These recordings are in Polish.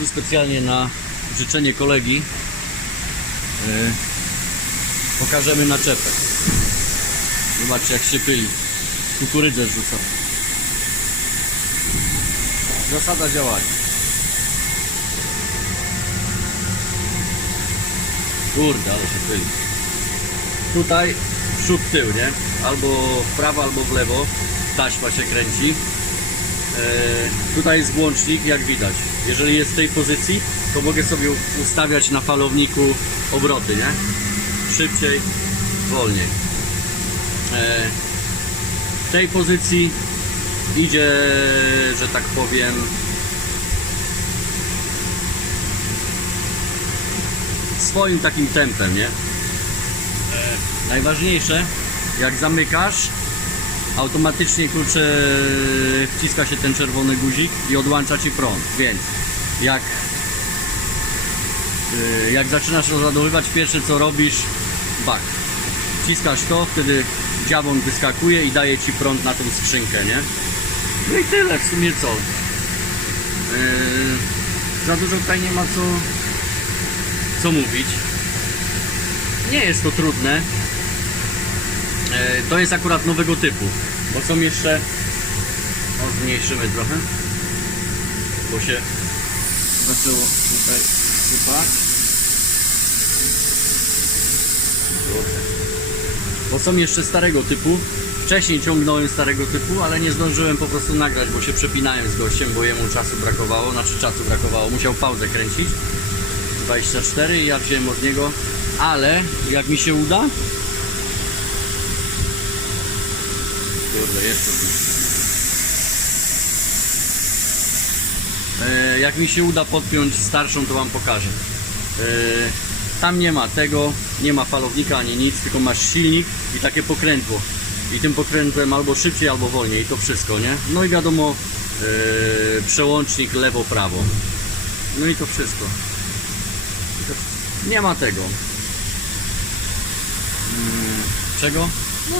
tu specjalnie na życzenie kolegi yy, pokażemy naczepę. Zobaczcie jak się pyli. Kukurydzę rzuca. Zasada działania. Kurde, ale się pyli. Tutaj przód, tył, nie? Albo w prawo, albo w lewo. Taśma się kręci. E, tutaj jest włącznik, jak widać. Jeżeli jest w tej pozycji, to mogę sobie ustawiać na falowniku obroty, nie? Szybciej, wolniej. E, w tej pozycji idzie, że tak powiem, swoim takim tempem, nie? E, najważniejsze, jak zamykasz, automatycznie kurczę wciska się ten czerwony guzik i odłącza ci prąd, więc jak y, jak zaczynasz rozładowywać pierwsze co robisz bak. Wciskasz to, wtedy dziabon wyskakuje i daje ci prąd na tą skrzynkę, nie? No i tyle w sumie co. Yy, za dużo tutaj nie ma co co mówić. Nie jest to trudne To jest akurat nowego typu, bo są jeszcze. O, zmniejszymy trochę, bo się zaczęło tutaj sypać. Bo są jeszcze starego typu. Wcześniej ciągnąłem starego typu, ale nie zdążyłem po prostu nagrać, bo się przepinałem z gościem, bo jemu czasu brakowało, znaczy czasu brakowało, musiał pauzę kręcić. 24 i ja wziąłem od niego, ale jak mi się uda, Kurde, to tu. E, Jak mi się uda podpiąć starszą, to Wam pokażę. E, Tam nie ma tego, nie ma falownika ani nic, tylko masz silnik i takie pokrętło. I tym pokrętłem albo szybciej, albo wolniej, to wszystko, nie? No i wiadomo, e, przełącznik lewo-prawo. No i to wszystko. I to wszystko. Nie ma tego. Mm, Czego? No,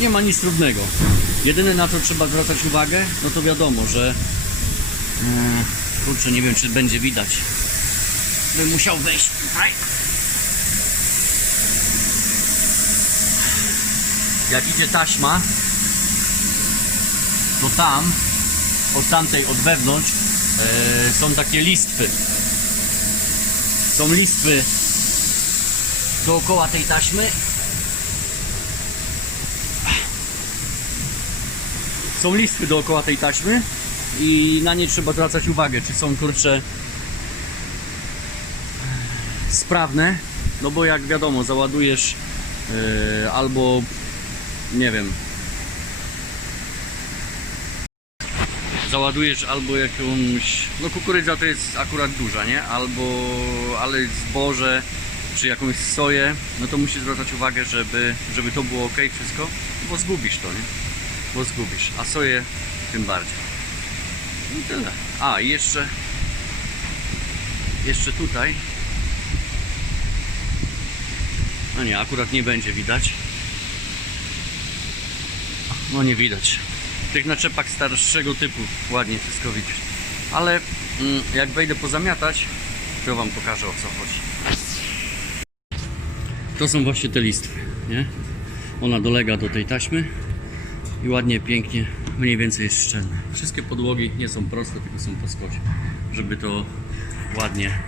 nie ma nic trudnego. Jedyne na co trzeba zwracać uwagę, no to wiadomo, że mm, kurczę, nie wiem czy będzie widać. Bym musiał wejść tutaj. Jak idzie taśma, to tam, od tamtej, od wewnątrz, e, są takie listwy. Są listwy dookoła tej taśmy są listwy dookoła tej taśmy i na nie trzeba zwracać uwagę, czy są kurcze sprawne, no bo jak wiadomo, załadujesz yy, albo nie wiem załadujesz albo jakąś no kukurydza to jest akurat duża, nie? Albo ale zboże czy jakąś soję, no to musisz zwracać uwagę, żeby, żeby to było ok wszystko, bo zgubisz to, nie? Bo zgubisz, a soję tym bardziej. I tyle. A i jeszcze jeszcze tutaj no nie, akurat nie będzie widać no nie widać tych naczepach starszego typu ładnie wszystko widać ale mm, jak wejdę pozamiatać to wam pokażę o co chodzi to są właśnie te listwy nie? ona dolega do tej taśmy i ładnie, pięknie, mniej więcej jest szczelne. Wszystkie podłogi nie są proste, tylko są po skocie, żeby to ładnie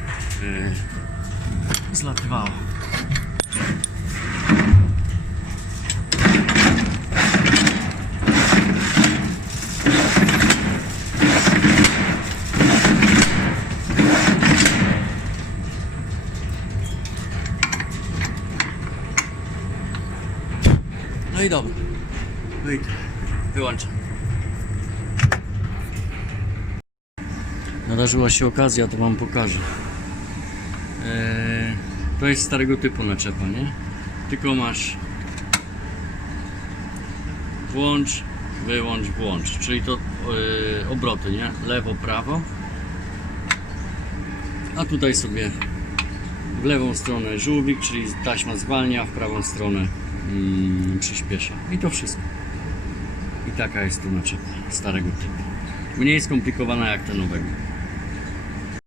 yy, zlatywało. No i dobra. Wyjdę. Wyłączam. Nadarzyła się okazja, to Wam pokażę. Eee, to jest starego typu naczepa, nie? Tylko masz włącz, wyłącz, włącz, czyli to e, obroty, nie? Lewo, prawo. A tutaj sobie w lewą stronę żółwik, czyli taśma zwalnia, w prawą stronę mm, przyspiesza. I to wszystko. I taka jest tu naczepa starego typu. Mniej skomplikowana jak te nowego.